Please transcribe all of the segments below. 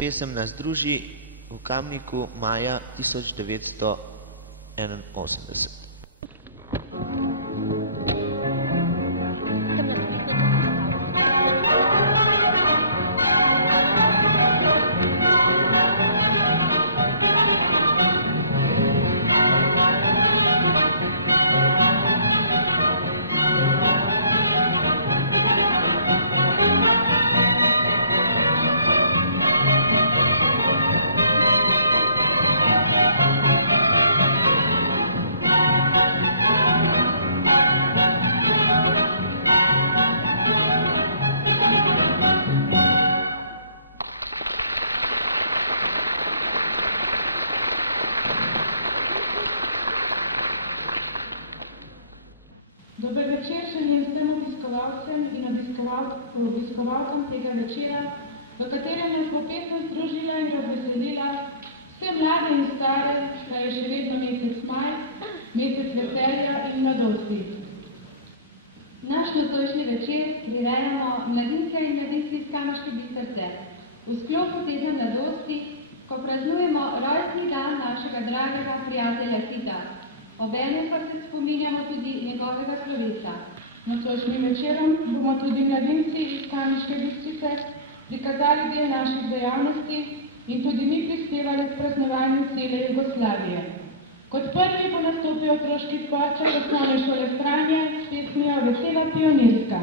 pesem nas druži v Kamniku maja 1981. Dober večer še njim vsem obiskovalcem in obiskovalcem tega večera, v katerem nas bo pesem združila in razveselila vse mlade in stare, da je še vedno mesec maj, mesec veselja in mladosti. Naš nocojšnji večer prirejamo mladinke in mladinci iz Kamniške Bistrice v sklopu tedna mladosti, ko praznujemo rojstni dan našega dragega prijatelja Tita. Obenem pa se spominjamo tudi njegovega slovesa. Nocojšnjim večerom bomo tudi mladinci iz Kamniške Bistrice prikazali del naših dejavnosti in tudi mi prispevali k praznovanju cele Jugoslavije. Kot prvi bo nastopil otroški zborček osnovne šole Franje s pesmijo Vesela pionirska.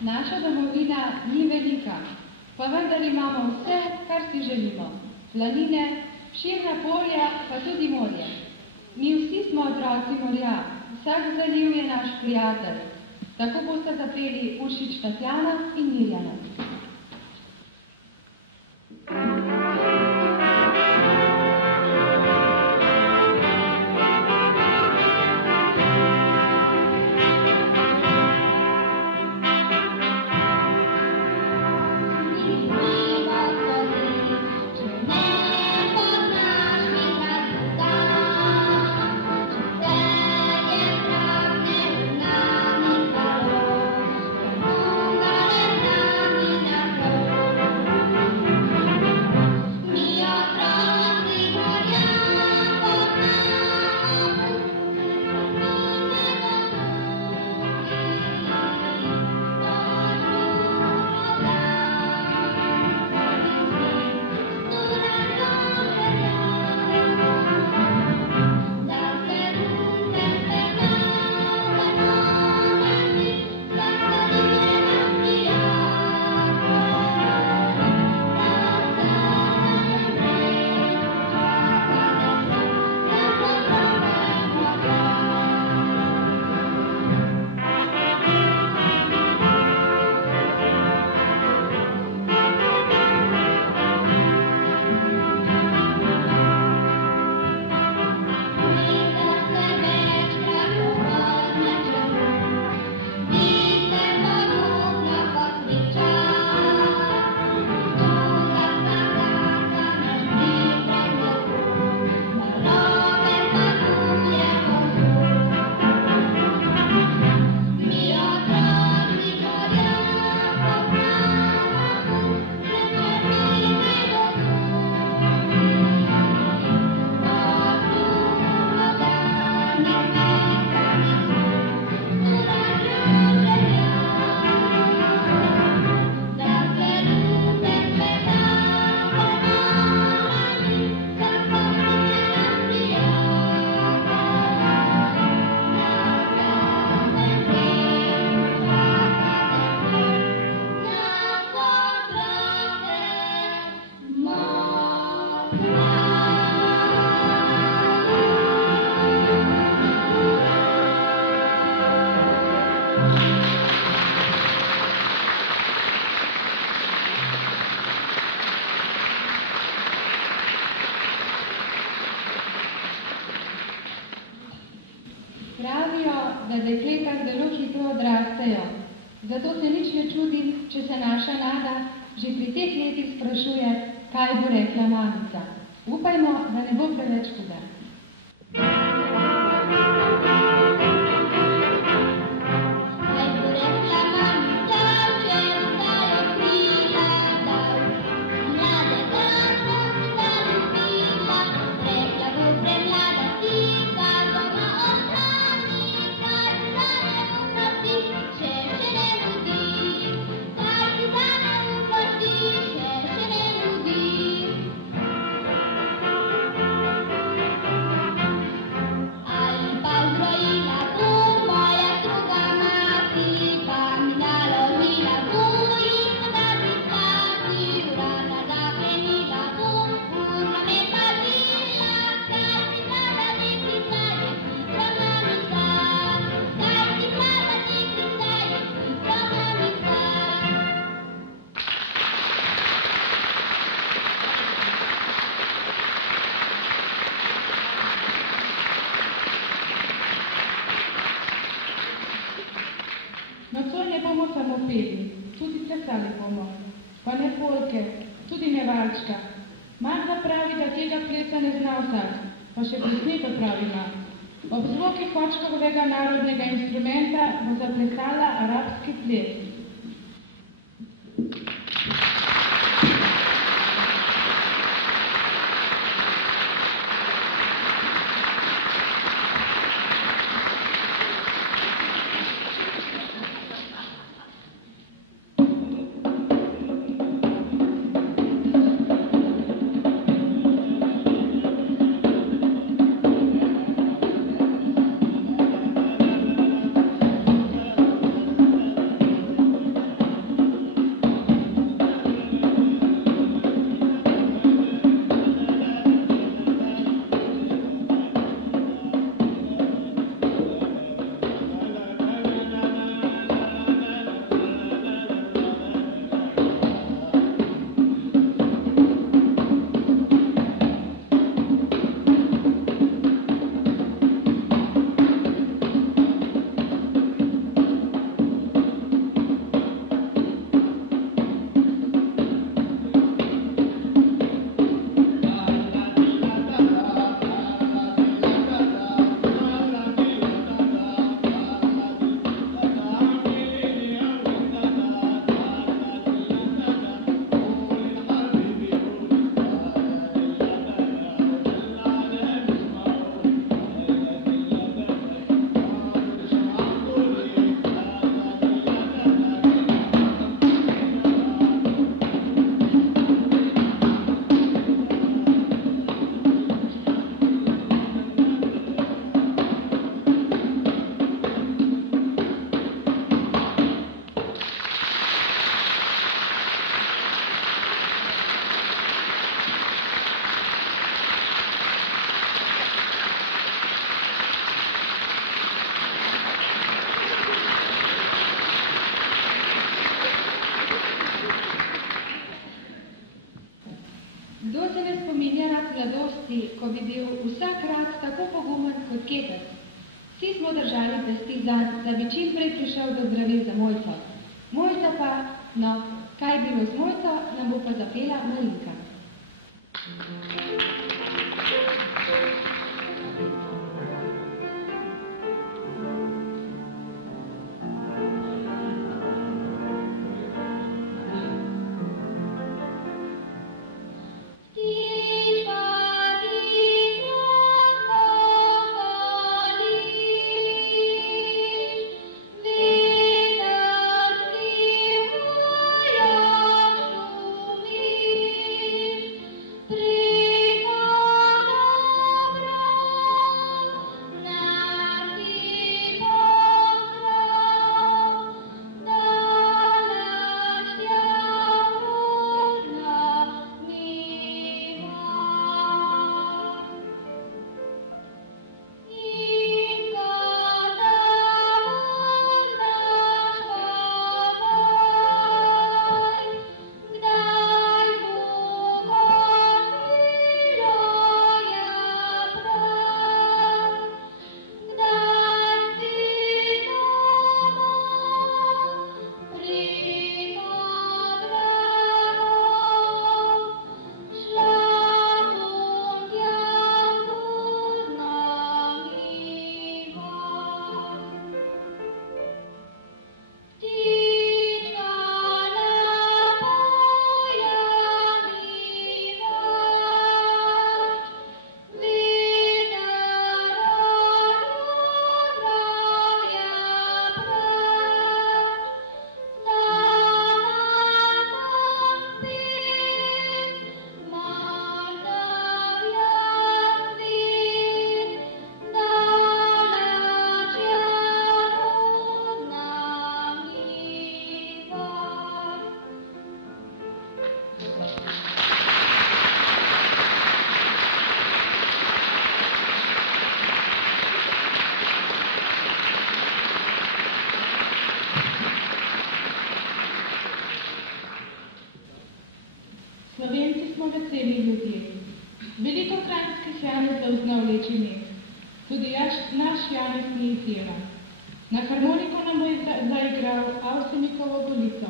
Naša domovina ni velika, pa vendar imamo vse, kar si želimo. Planine, širna polja, pa tudi morje. Mi vsi smo otroci morja, vsak zaliv je naš prijatelj. Tako boste zapeli Uršič Tatjana in Mirjana. Pravijo, da dekleta zelo hitro odrastejo, zato se nič ne čudim, če se naša Nada že pri teh letih sprašuje, kaj bo rekla mamica. Upajmo, da ne bo preveč huda. Nocoj ne bomo samo peli, tudi plesali bomo, pa ne polke, tudi ne valčka. Magda pravi, da tega plesa ne zna vsak, pa še presneto pravi ima. Ob zvoki Hočkovega narodnega instrumenta bo zaplesala arabski ples. mladosti, ko bi bil vsak rad tako pogumen kot Keter. Vsi smo držali pesti zanj, da bi čim prej prišel do zdravil za Mojco. Mojca pa, no, kaj je bilo z Mojco, nam bo pa zapela Marinka. Slovenci smo veseli ljudje. Veliko kranjskih Janezov zna vleči med. Tudi naš Janez ni izjema. Na harmoniko nam bo zaigral Avsenikovo Golico.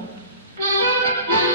Thank you.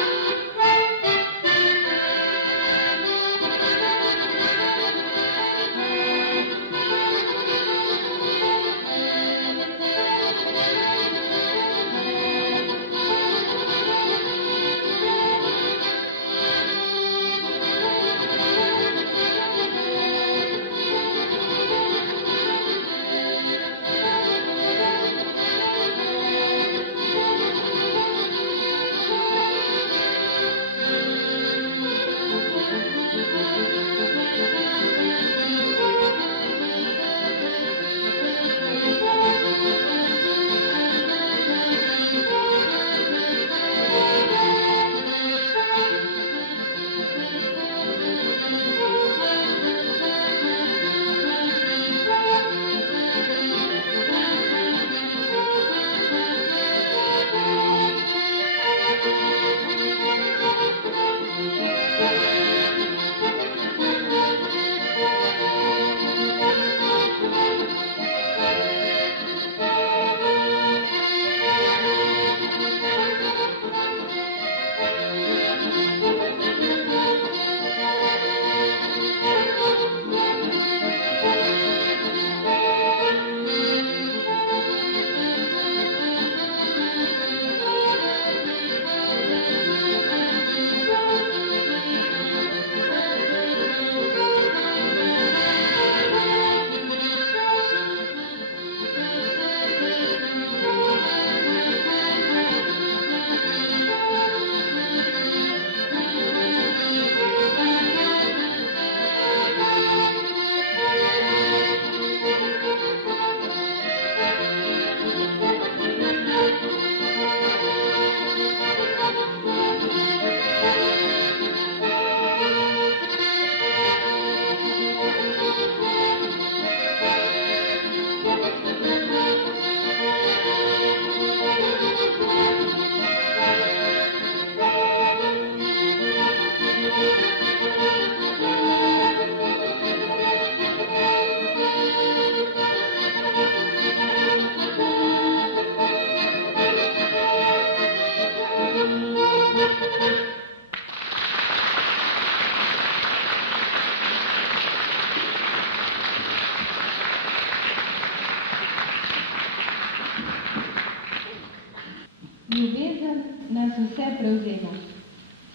pesem nas vse prevzema.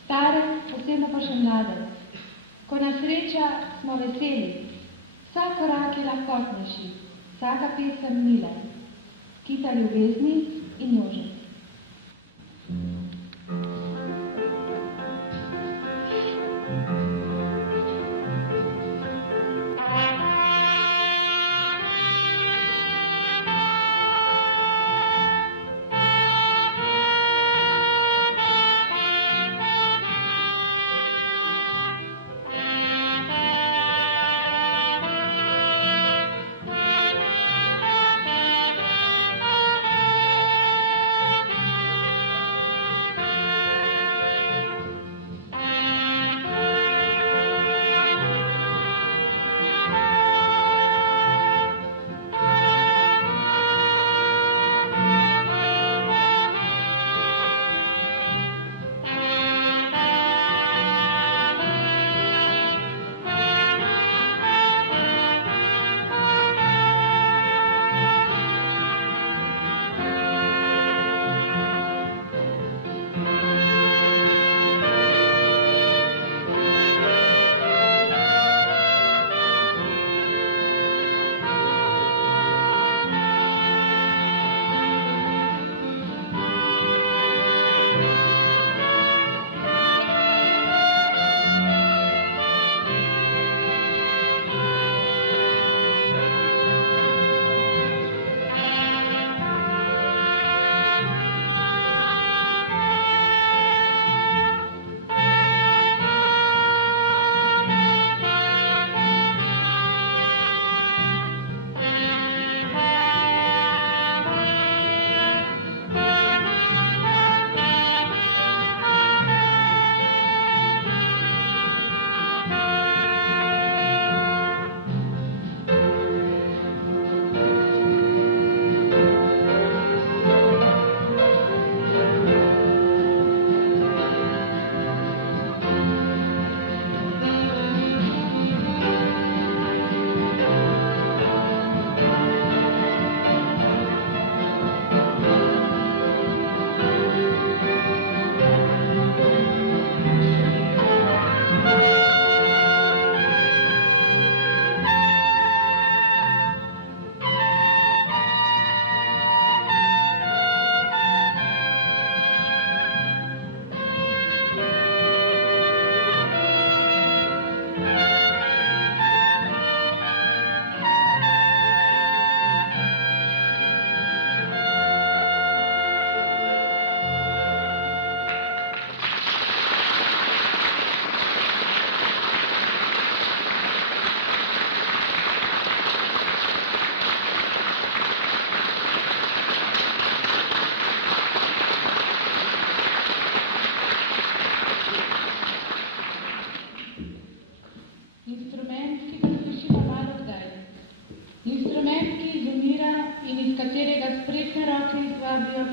Stare, posebno pa še mlade. Ko nas sreča, smo veseli. Vsak korak je lahkotnejši, vsaka pesem mila. Kita ljubezni in nože.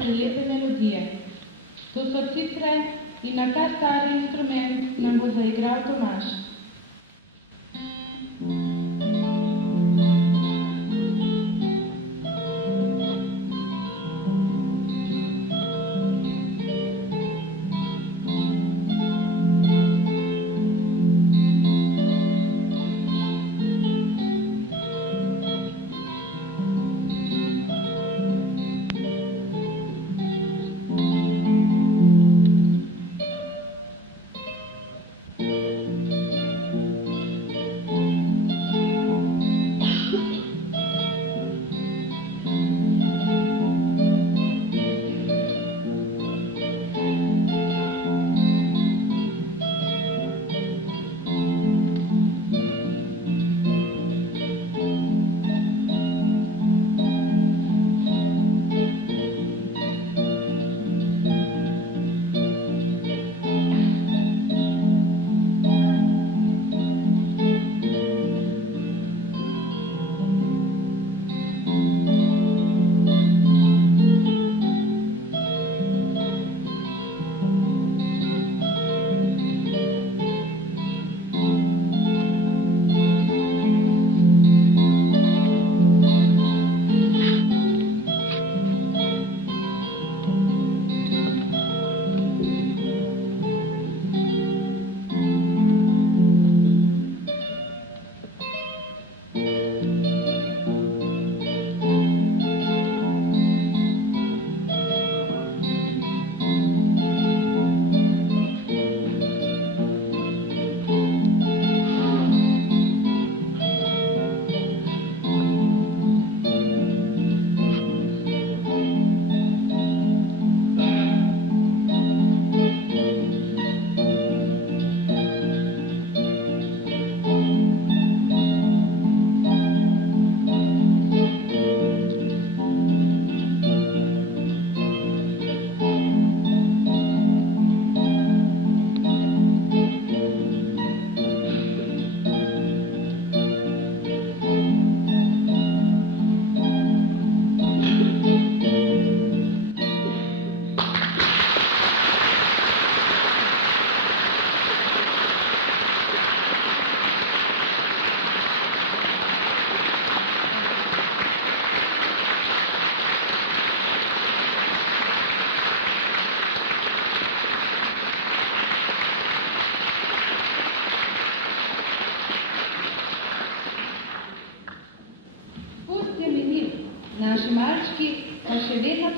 prelepe melodije. To so cifre in na ta stari instrument nam bo zaigral Tomaž.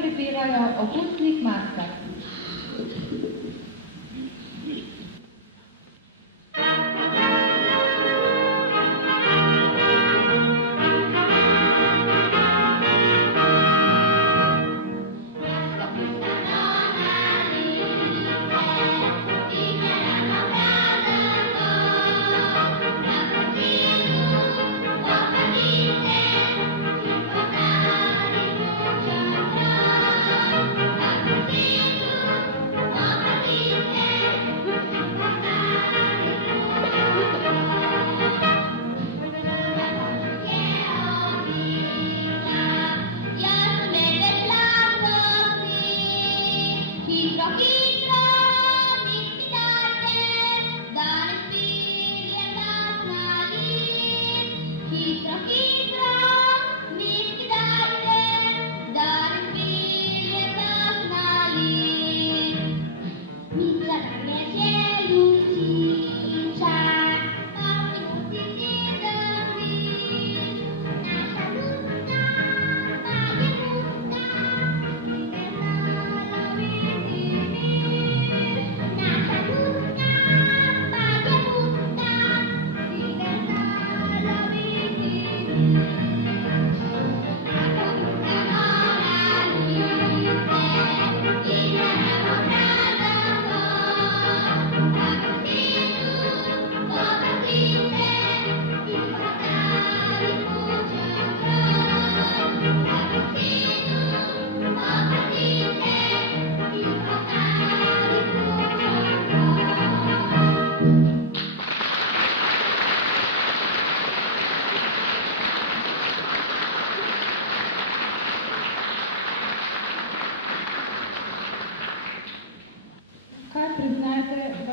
prepevajo o pustnih maskah.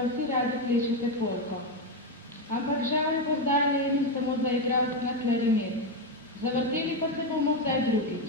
Vsi radi plešete polko. Ampak žal je bo zdaj Lenin samo zaigral na klarinet. Zavrteli pa se bomo zdaj drugič.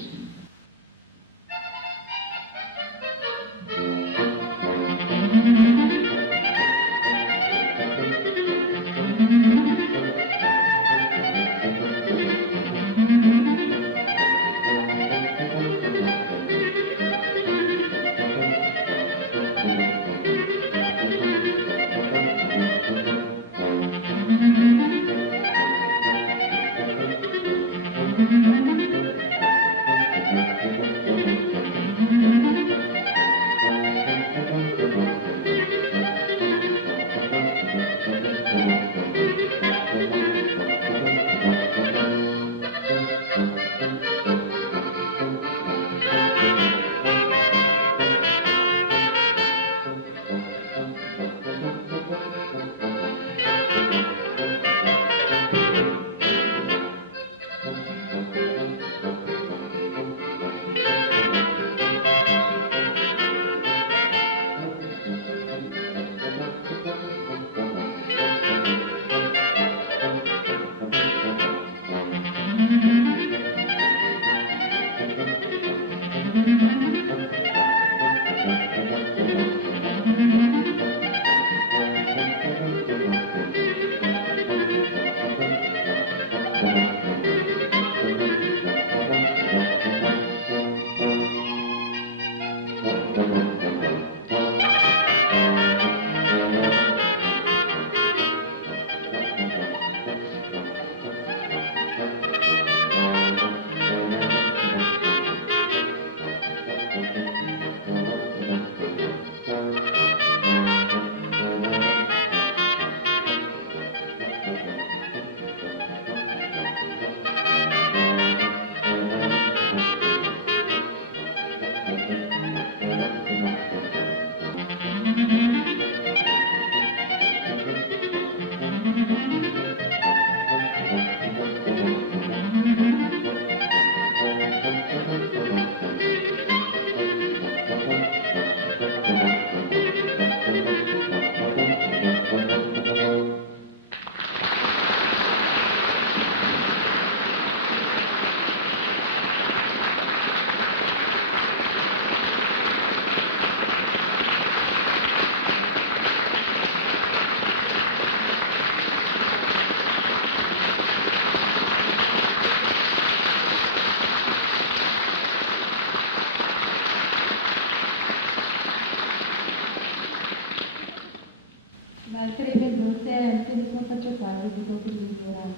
smo pa čakali, da bi to prišli dvorani.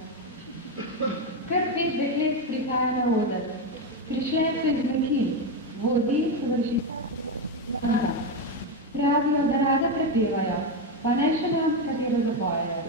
Kar 5 deklet prihaja na oder. Prišle so iz Mekin, vodi so vrši. Pravijo, da rada prepevajo, pa ne še nam, katero zapojejo.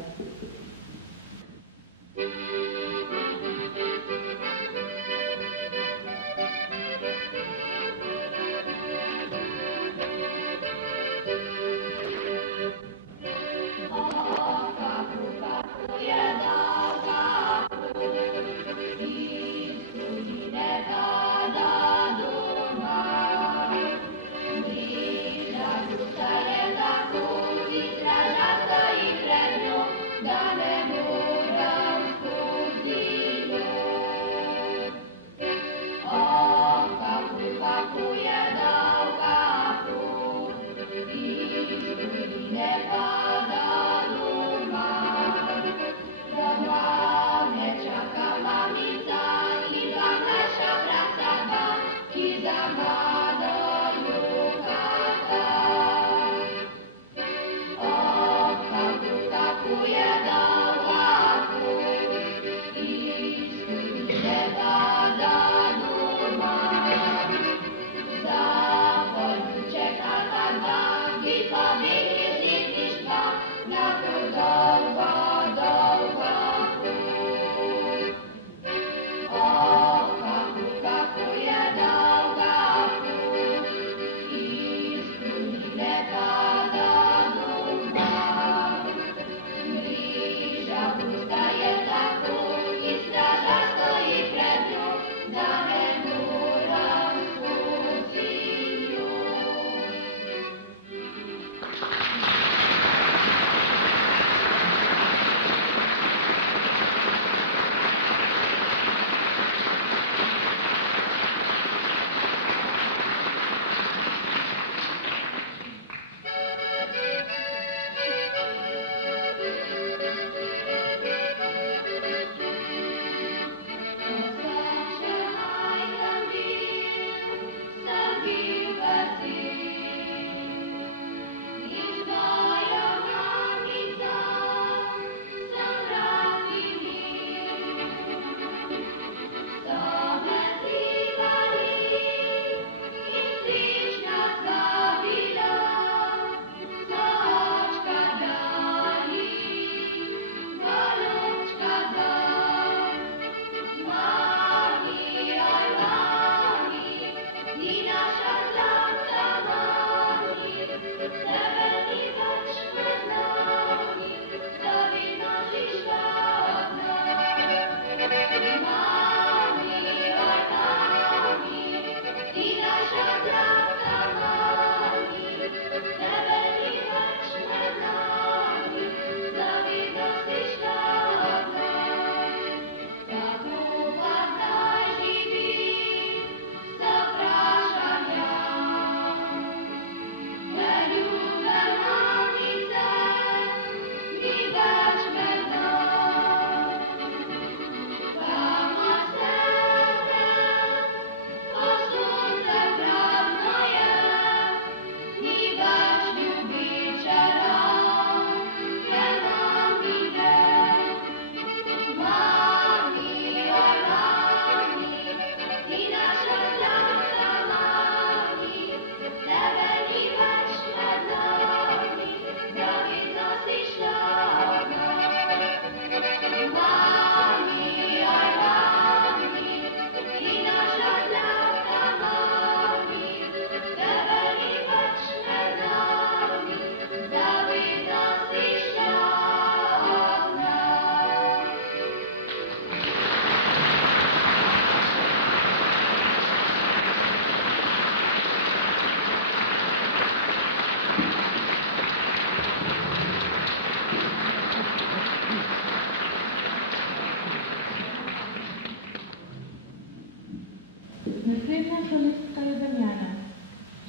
Naslednja solistka je Damjana.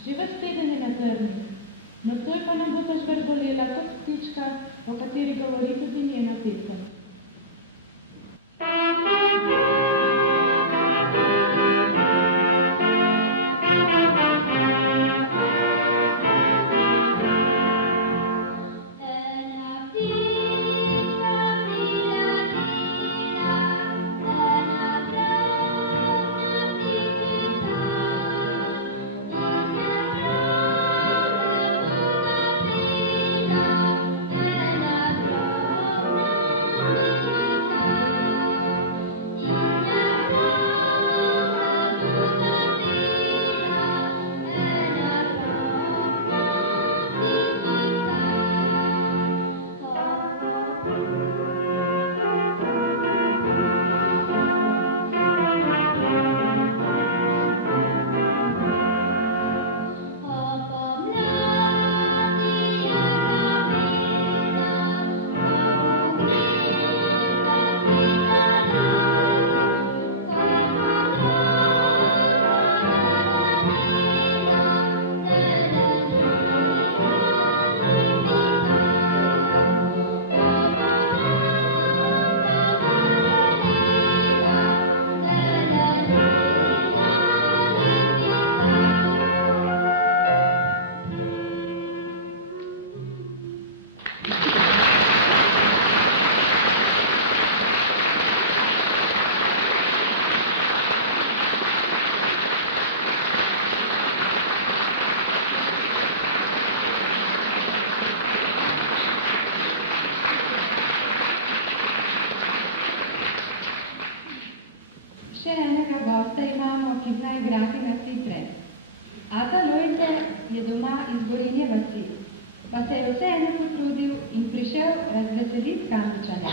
Že ves teden je na trni. Nocoj pa nam bo zažvrgolela kot ptička, o kateri govori tudi njena pesem. Ena ptica brata imamo, ki zna igrati na cifre. Ata Lojze je doma iz Gorenje vasi, pa se je vseeno potrudil in prišel razveseliti Kamničane.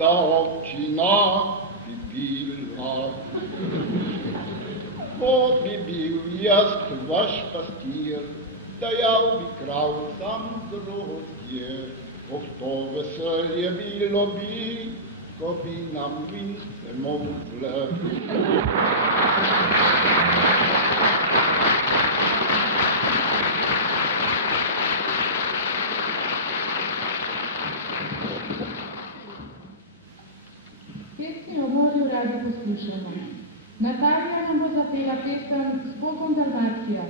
da občina bi bila. Ko bi bil jaz vaš pastir, dajal bi krav sam zrodje, to veselje bilo bi, ko bi nam vince mogle. Pesmi o morju radi poslušamo. Natalija nam bo zapela pesem S Bogom Dalmacija,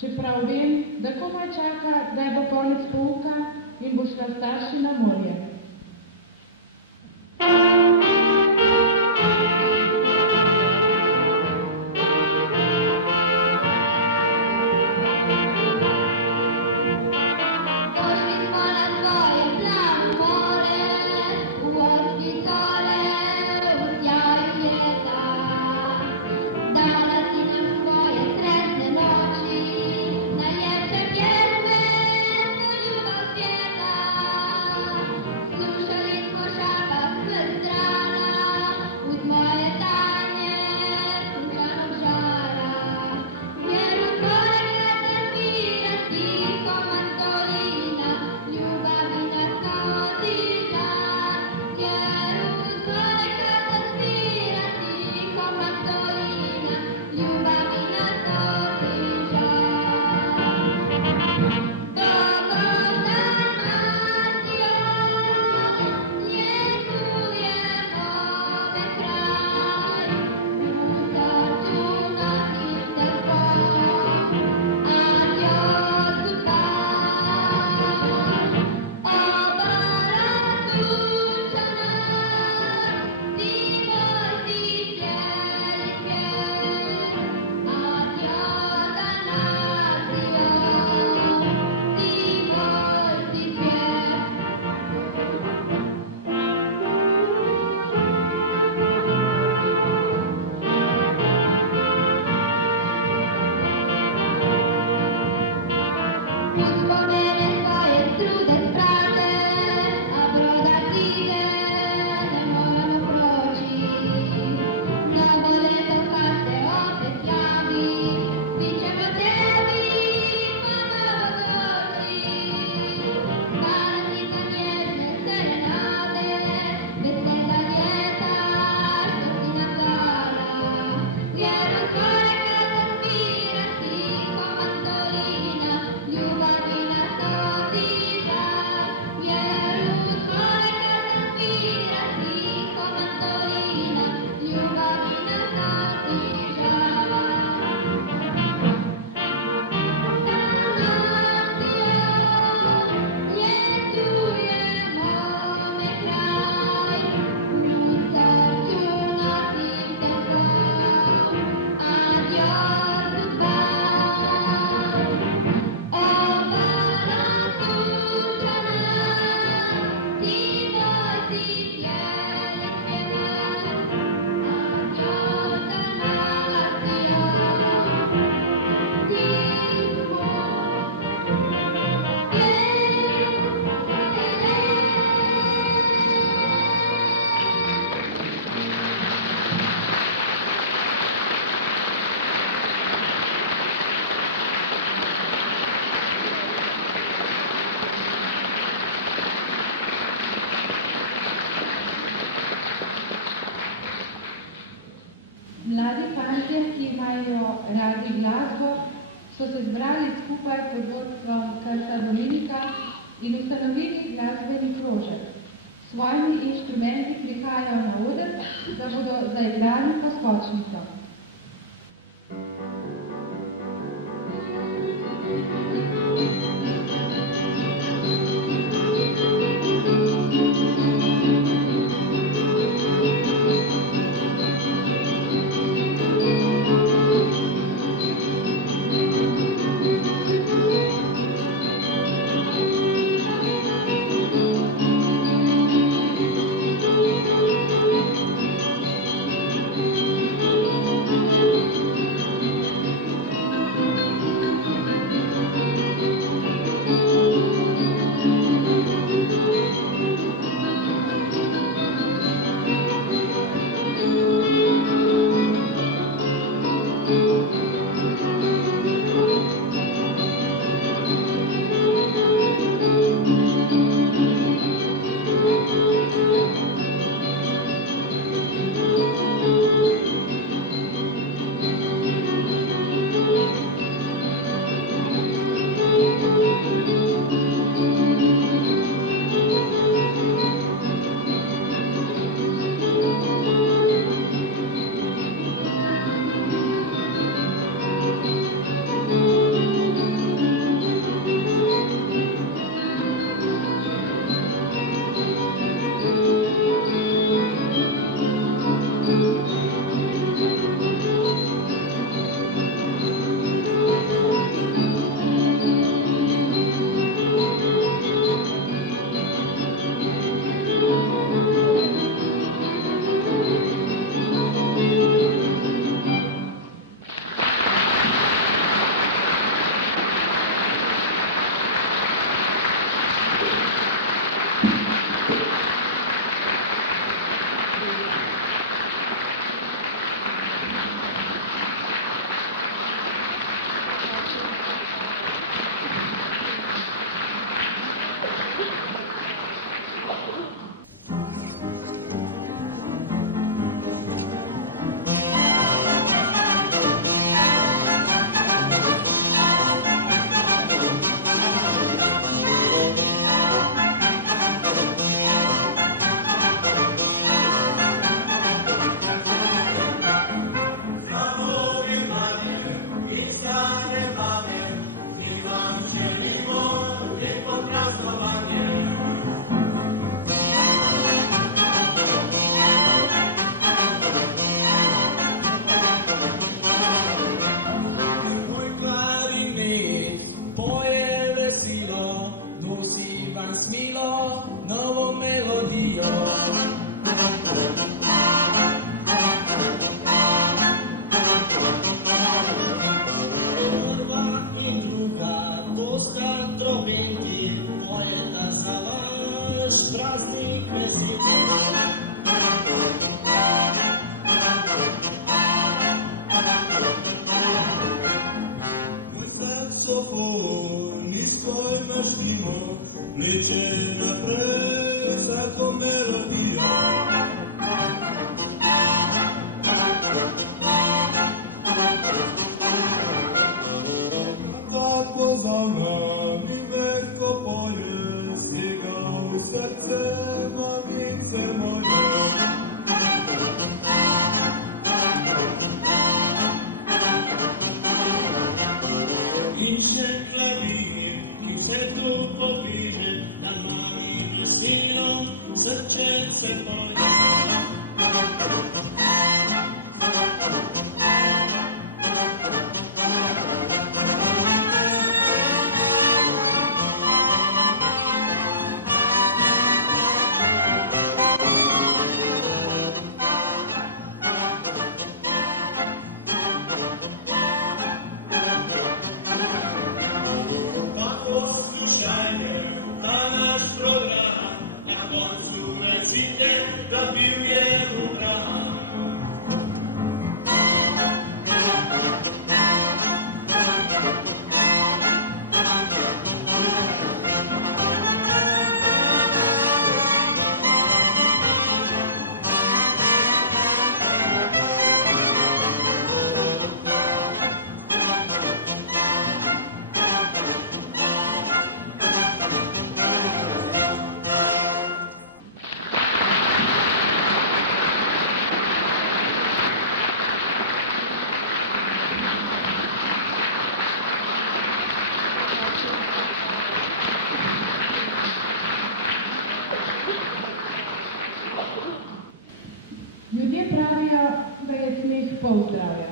čeprav vem, da komaj čaka, da bo konec pouka in bo šla starši na morje. Mladi fantje, ki imajo radi glasbo, so se zbrali skupaj pod vodstvom Krsta Dominika in ustanovili glasbeni krožek. S svojimi inštrumenti prihajajo na oder, da bodo zaigrali poskočnico. Ljudje pravijo, da je smeh pol zdravja.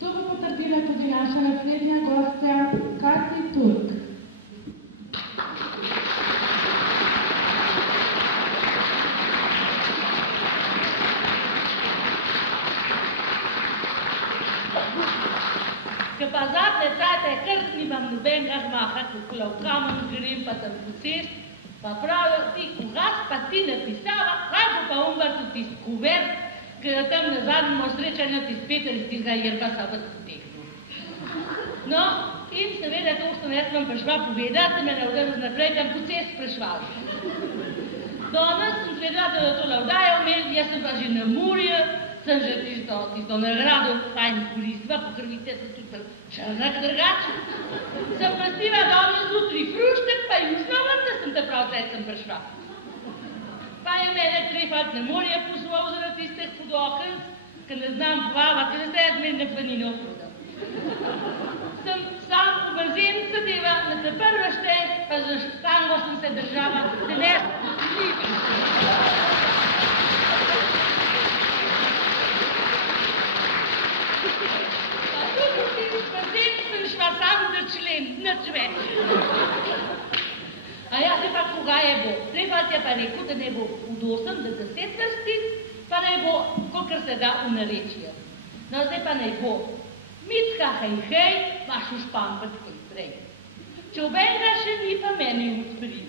To bo potrdila tudi naša naslednja gostja, Katja Turk. Ker pa zadnje cajte, kar nimam nobenega zmaha, kako v kamen grem pa tam posest, pa pravijo ti, kogas pa ti napisava, kaj bo pa umrtu tisti kuvert, ker tam na zadnjem srečanju tisti Peter iz tistega Jerba sabat potehnil. No, in seveda to sem jaz vam prišla povedati, da me ne vdelo naprej tam posest prišval. Danes sem sledila, da to lavdajo imeli, jaz sem pa že na Murju, sem že tisto nagrado fajn koristila, pokor vidite, sem tudi še enak drugače. Sem prosila danes zutri fruštek, pa južnovan, da sem te prav zdaj sem prišla. Pa je mene trefat na morje pozval zaradi tistih podokenc, ker ne znam plavati, da se jaz meni planino hodam. Sem sam v bazenu sedela, na te prve štej, pa za štango sem se držala, da ne živim. Sem šla sam za člen, nič več. A ja, zdaj pa koga je bo? Zdaj je pa rekel, da ne bo od 8 do 10 vrstic, pa naj bo, kolikor se da v narečju. No, zdaj pa naj bo Micka hej, maš už pamprt kot prej. Če obenga še ni, pa meni odpri.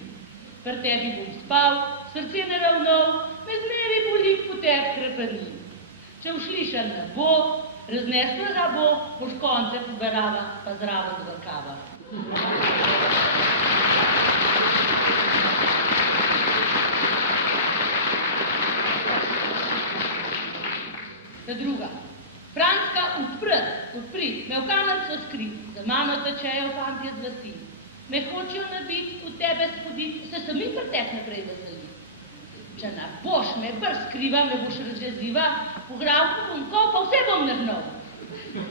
Pri tebi bom spal, srce ne ravnal, me zmeri boli po tebi krepani. Če všlišan ne bo, raznesla ga bo, boš konce poberava, pa zdravo zvakava. Ta druga. Franska, odpri, me v kamerco skri, za mano tečejo fantje z vasi. Me hočejo nabiti, v tebe spoditi, se sem in pri teh naprej veseli. Če ne boš me bolj skriva, me boš razjeziva, v gravku bom kol, pa vse bom nagnal.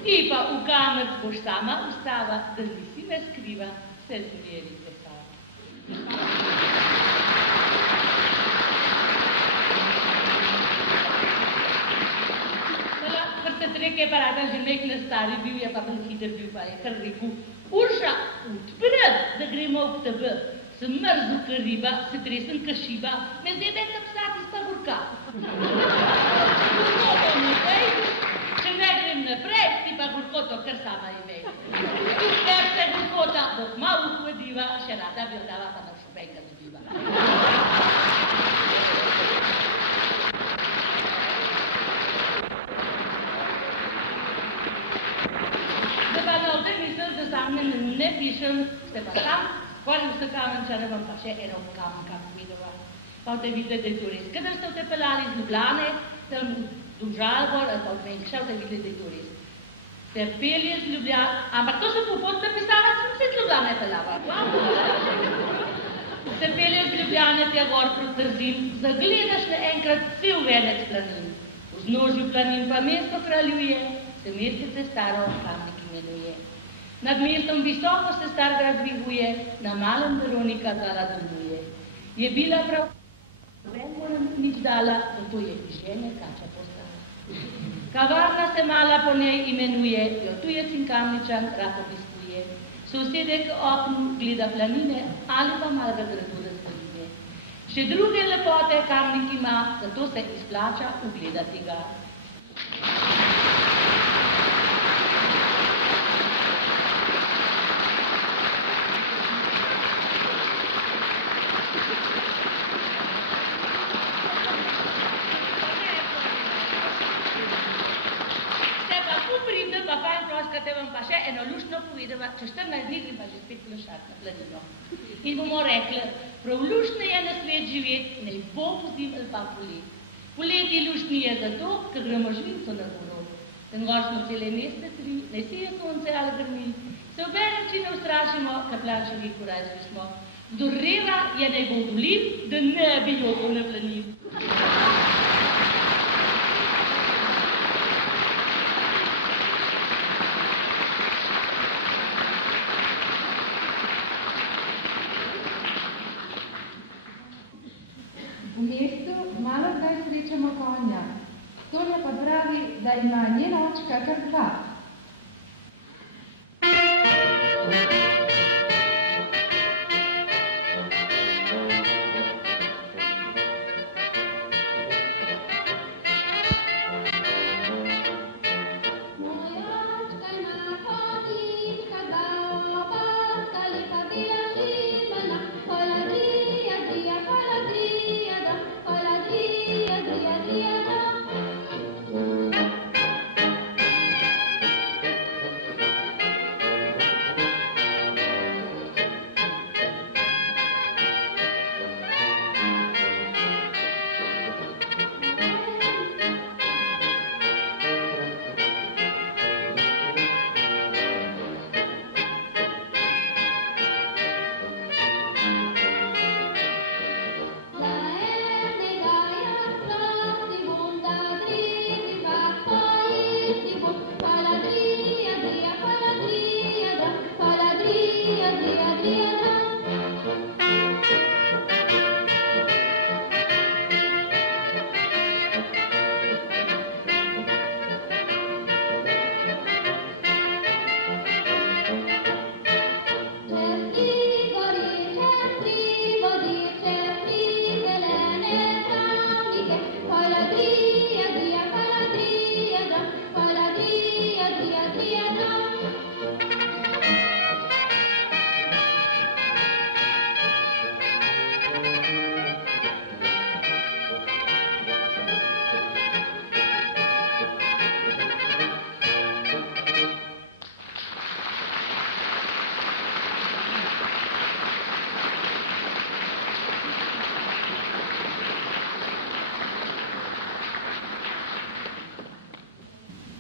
Ti pa v kamerc boš sama ustava, da nisi me skriva, se zmeri plesava. Nekaj pa rada že nekaj stari bil, je pa bolj hiter bil, pa je kar rekel, Urša, odpri, da gremo k tebe. Sem mrzu ka riba, se tresem ka šiba, me zdaj beta psati sta burka. Gurkoto naprej, če ne grem naprej, ti pa gurkoto kar sama imej. Ker se gurkota bo kmalu hladiva, še rada bi odala, pa da šupenka dobiva. Sam ne pišem, ste pa sam Potem ste Kamenčane vam pa še eno Kamenka povedala. Pa boste videli, da je to res. Kadar ste te pelali iz Ljubljane, tam v Žalbor, ali pa v Menkša, boste videli, da je to res. Ste pelje z Ljubljane, ampak to so popotne pisava, sem se z Ljubljane pelava. Ste pelje z Ljubljane, tja gor proti Trzin, zagledaš le enkrat cel venec planin. V znožju planin pa mesto kraljuje, se mestece staro Kamnik imenuje. Nad mestom visoko se star grad dviguje, na malem Veronika dala domuje. Je bila prav, noben moram nič dala, zato je žene kača postala. Kavarna se mala po njej imenuje, jo tujec in Kamničan rad obiskuje. Sosede k oknu gleda planine ali pa malega gradu razdaljuje. Še druge lepote Kamnik ima, zato se izplača ugledati ga. Te vam pa še eno luštno povedava, če 14 dni grem pa že spet plešati na planino. In bomo rekli, prav luštno je na svet živeti, ne bo pozim ali pa polet. Poleti luštni je zato, ker gremo žvinco na goro. Ten gor smo cele mesece, ne sije sonce ali grmi. Se obenem, če ne ustrašimo, kar planševi korajski smo. Kdor reva je naj bo v dolin, da ne bi jokal na planin. V mestu malo kdaj srečamo konja. Sonja pa pravi, da ima njena očka kar dva.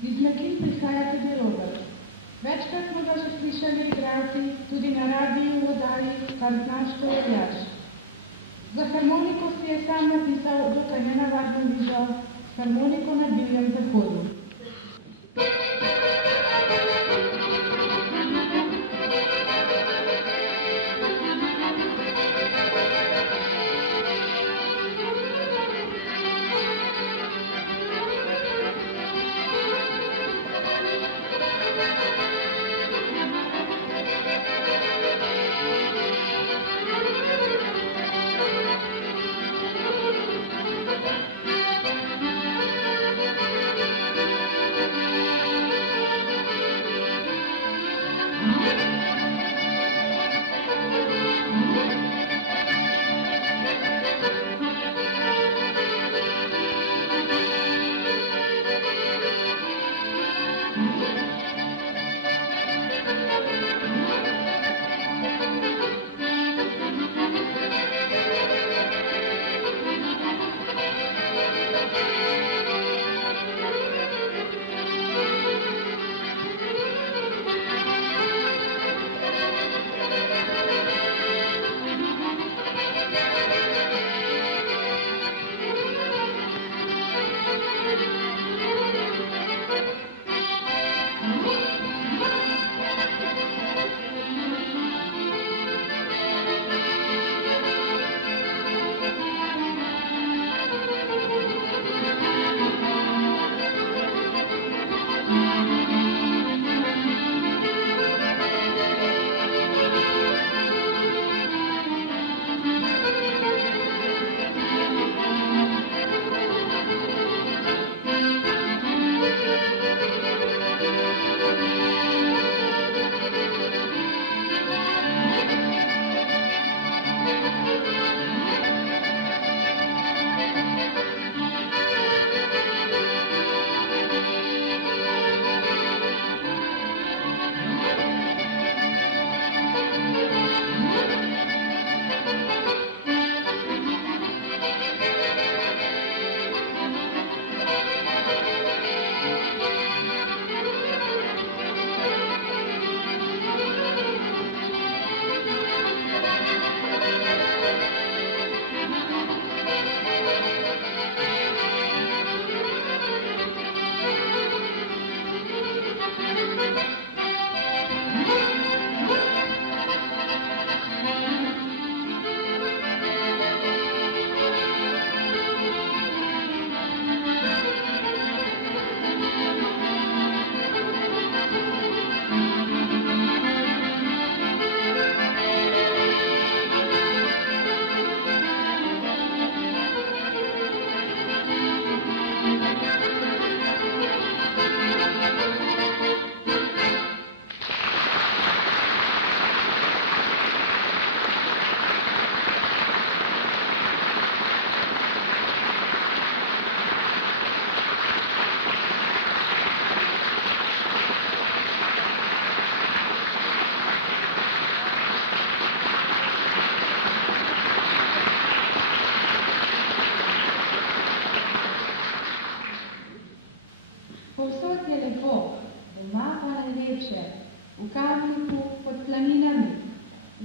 Iz Metlin prihaja tudi Robert. Večkrat smo ga že slišali igrati, tudi na radiju v oddaji, kar znaš povedjaš. Za harmoniko si je sam napisal dokaj nenavadno vižo, harmoniko na divjem zahodu.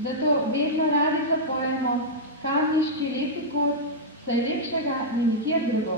Zato vedno radi zapojemo kamniški lepi kot, saj lepšega ni nikjer drugo.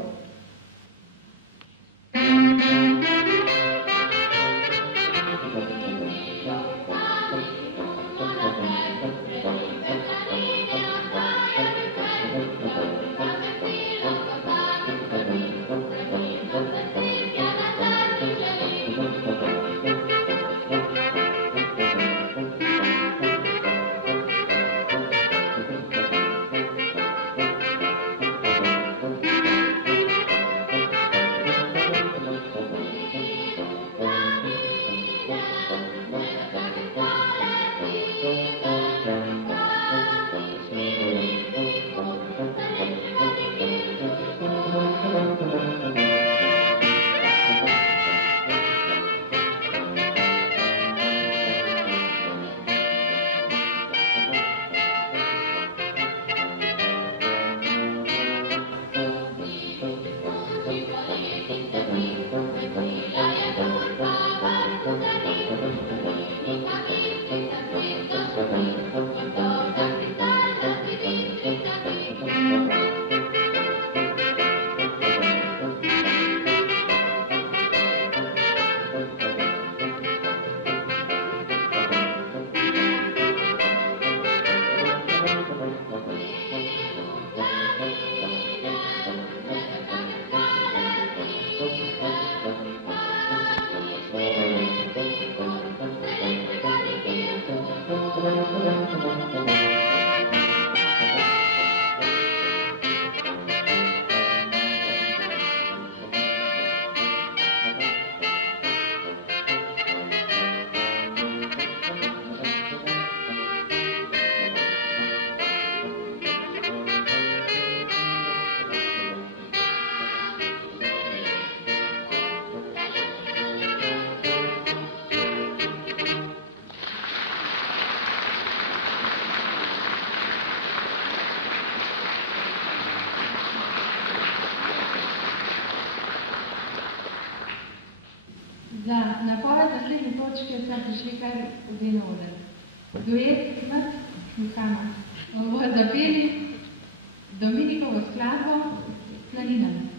Za napoved naslednje točke smo prišli kar v den oder. Duet Smrt Mihama. Bomo zapeli Dominikovo skladbo s planinami.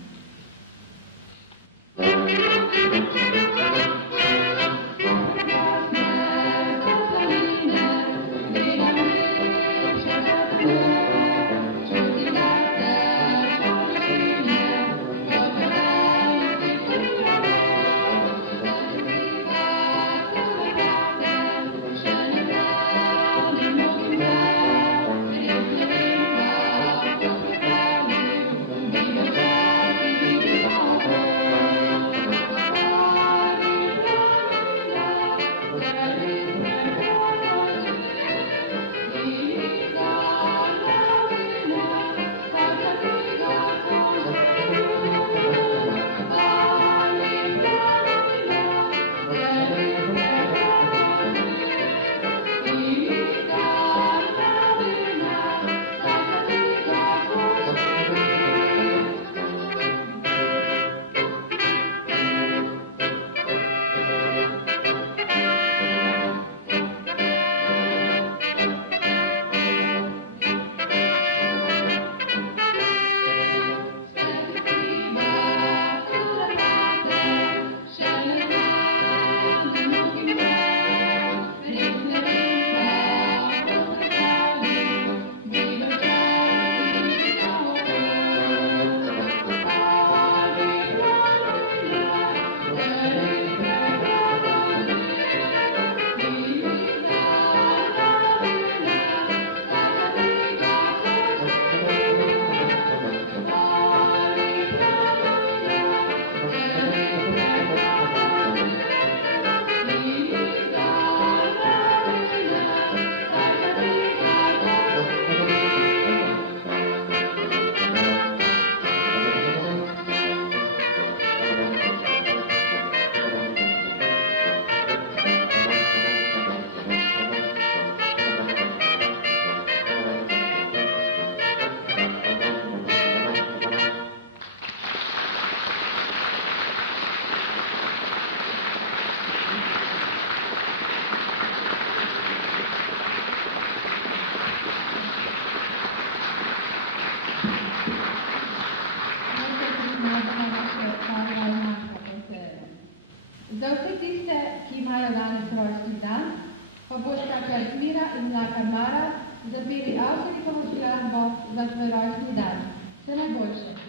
bosta Kazmira in Mlaka Mara zapeli avtorikovo skladbo za tvoj rojstni dan. Vse najboljše.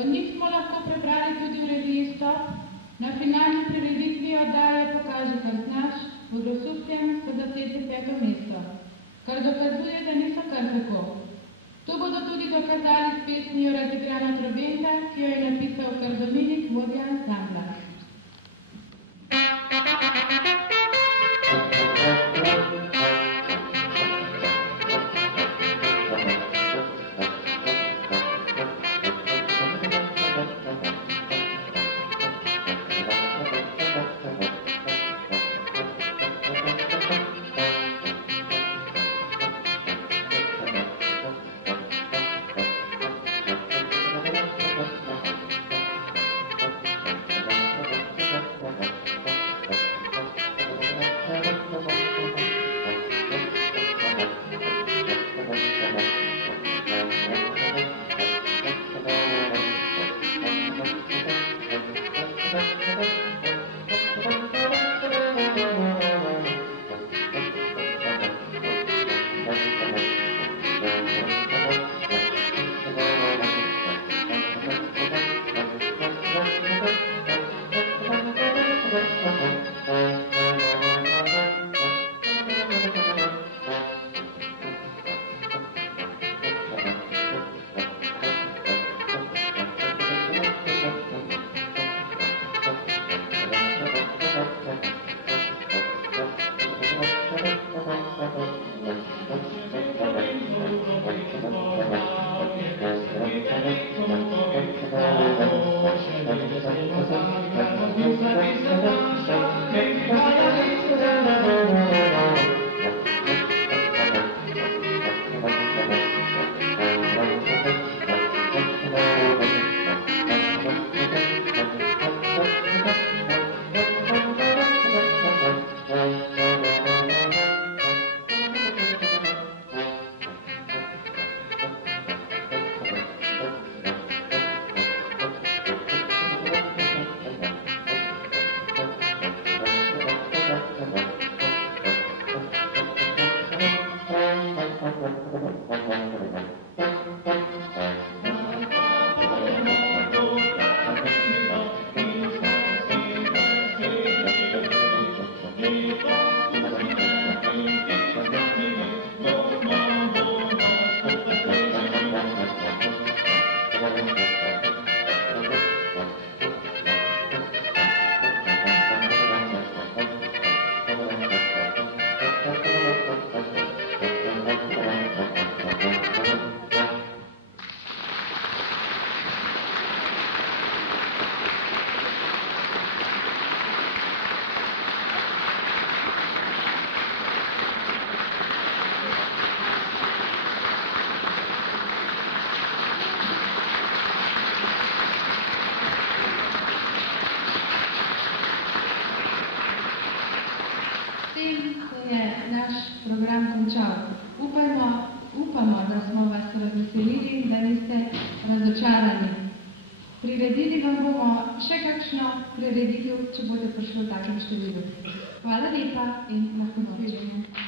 Od njih smo lahko prebrali tudi v reviji Stop, na finalni prireditvi oddaje Pokaži, kar znaš, v Grosupljem so zasedli 5. mesto, kar dokazuje, da niso kar tako. To bodo tudi dokazali s pesmijo Razigrana trobenta, ki jo je napisal kar Dominik, vodja ansambla. Program končal. Upamo, da smo vas razveselili in da niste razočarani. Priredili vam bomo še kakšno prireditev, če boste prišli v takem številu. Hvala lepa in lahko naslednje.